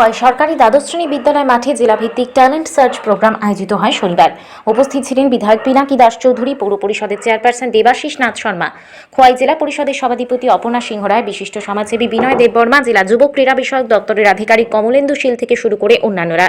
খোয়াই সরকারি দ্বাদশ শ্রেণি বিদ্যালয় মাঠে জেলাভিত্তিক ট্যালেন্ট সার্চ প্রোগ্রাম আয়োজিত হয় শনিবার। উপস্থিত ছিলেন বিধায়ক পিনাকি দাস চৌধুরী, পৌর পরিষদের চেয়ারপারসন দেবাশিস নাথ শর্মা। খোয়াই জেলা পরিষদের সভাধিপতি অপর্ণা সিংহ রায়, বিশিষ্ট সমাজসেবী বিনয় দেববর্মা জেলা যুব ক্রীড়া বিষয়ক দপ্তরের আধিকারিক কমলেন্দু শীল থেকে শুরু করে অন্যান্যরা।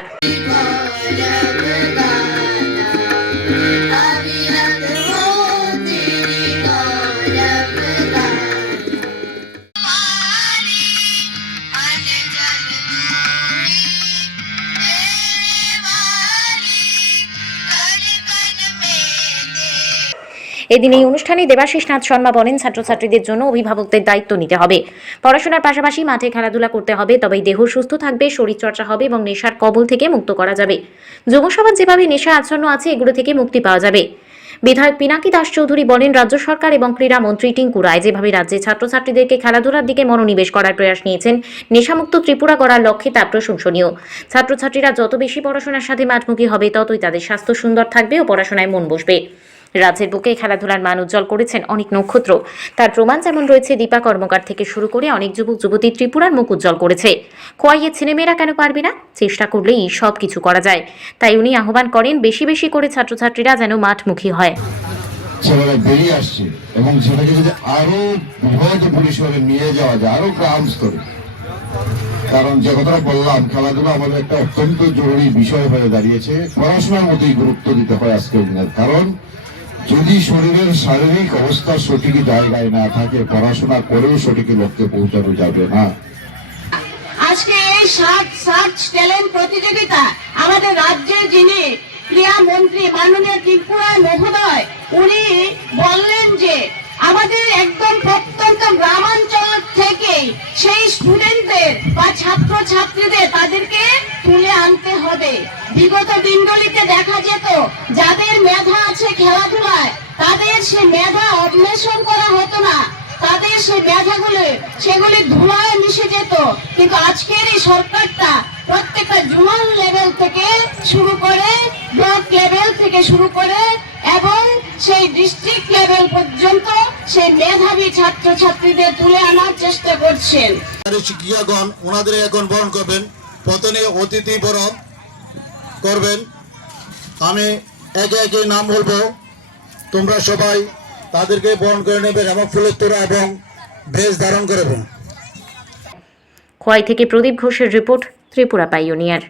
এদিন এই অনুষ্ঠানে দেবাশিস নাথ শর্মা বলেন, ছাত্রছাত্রীদের জন্য অভিভাবকদের দায়িত্ব নিতে হবে। পড়াশোনার পাশাপাশি মাঠে খেলাধুলা করতে হবে তবেই দেহ সুস্থ থাকবে, শরীরচর্চা হবে এবং নেশার কবল থেকে মুক্ত করা যাবে। যুবসমাজ যেভাবে নেশা আচ্ছন্ন আছে, এগুলো থেকে মুক্তি পাওয়া যাবে। বিধায়ক পিনাকি দাস চৌধুরী বলেন, রাজ্য সরকার এবং ক্রীড়া মন্ত্রী টিঙ্কু রায় যেভাবে রাজ্যে ছাত্রছাত্রীদেরকে খেলাধুলার দিকে মনোনিবেশ করার প্রয়াস নিয়েছেন, নেশামুক্ত ত্রিপুরা করার লক্ষ্যে তা প্রশংসনীয়। ছাত্রছাত্রীরা যত বেশি পড়াশোনার সাথে মাঠমুখী হবে, ততই তাদের স্বাস্থ্য সুন্দর থাকবে ও পড়াশোনায় মন বসবে। রাজ্যের বুকে খেলাধুলার মান উজ্জ্বল করেছেন অনেক নক্ষত্র। তার প্রমাণ যেমন রয়েছে, দীপা কর্মকার থেকে শুরু করে অনেক যুবক, যুবতী ত্রিপুরার মুখ উজ্জ্বল করেছে। খোয়াইয়ের ছেলেমেয়েরা কেন পারবে না? চেষ্টা করলেই সব কিছু করা যায়। তাই উনি আহ্বান করেন, বেশি বেশি করে ছাত্রছাত্রীরা যেন মাঠমুখী হয়। ছেলেরা বেরিয়ে আসছে এবং সেটাকে যদি আরও বৃহৎ পরিসরে নিয়ে যাওয়া যায়, আরও গ্রাম স্তরে কারণ যে কথাটা বললাম, খেলাধুলা আমাদের একটা অত্যন্ত জরুরি বিষয় হয়ে দাঁড়িয়েছে। পড়াশোনার মতোই গুরুত্ব দিতে হয় আজকের দিনের। কারণ যদি শরীরের শারীরিক অবস্থা সঠিক জায়গায় না থাকে, পড়াশোনা করেও সঠিক লক্ষ্যে পৌঁছানো যাবে না। আজকে এই সার্চ সার্চ ট্যালেন্ট প্রতিযোগিতা আমাদের রাজ্যের যিনি ক্রীড়া মন্ত্রী মাননীয় ত্রিপুরা মহোদয়, উনি বললেন যে আমাদের একদম প্রত্যন্ত গ্রামাঞ্চল থেকে সেই স্টুডেন্টদের বা ছাত্র ছাত্রীদের তাদেরকে তুলে আনতে হবে। বিগত দিনগুলিতে দেখা যেত, যাদের মেধা খেলাধুলায়, তাদের সে মেধা অন্বেষণ করা হতো না। তাদের সেই মেধাগুলো, সেগুলি ধুলায় মিশে যেত। কিন্তু আজকের এই সরকারটা প্রত্যেকটা জোনাল লেভেল থেকে শুরু করে ব্লক লেভেল থেকে শুরু করে এবং সেই ডিস্ট্রিক্ট লেভেল পর্যন্ত সেই মেধাবী ছাত্র ছাত্রীদের তুলে আনার চেষ্টা করছেন। শিক্ষিকাগণ, ওনাদের এখন বরণ করবেন। প্রথমে অতিথি বরণ করবেন। আমি একে একে নাম বলব। তোমরা সবাই তাদেরকে বরণ করে নেবে এবং ফুলের তোরা এবং ভেজ ধারণ করবেন খোয়াই থেকে প্রদীপ ঘোষের রিপোর্ট ত্রিপুরা পাইওনিয়ার।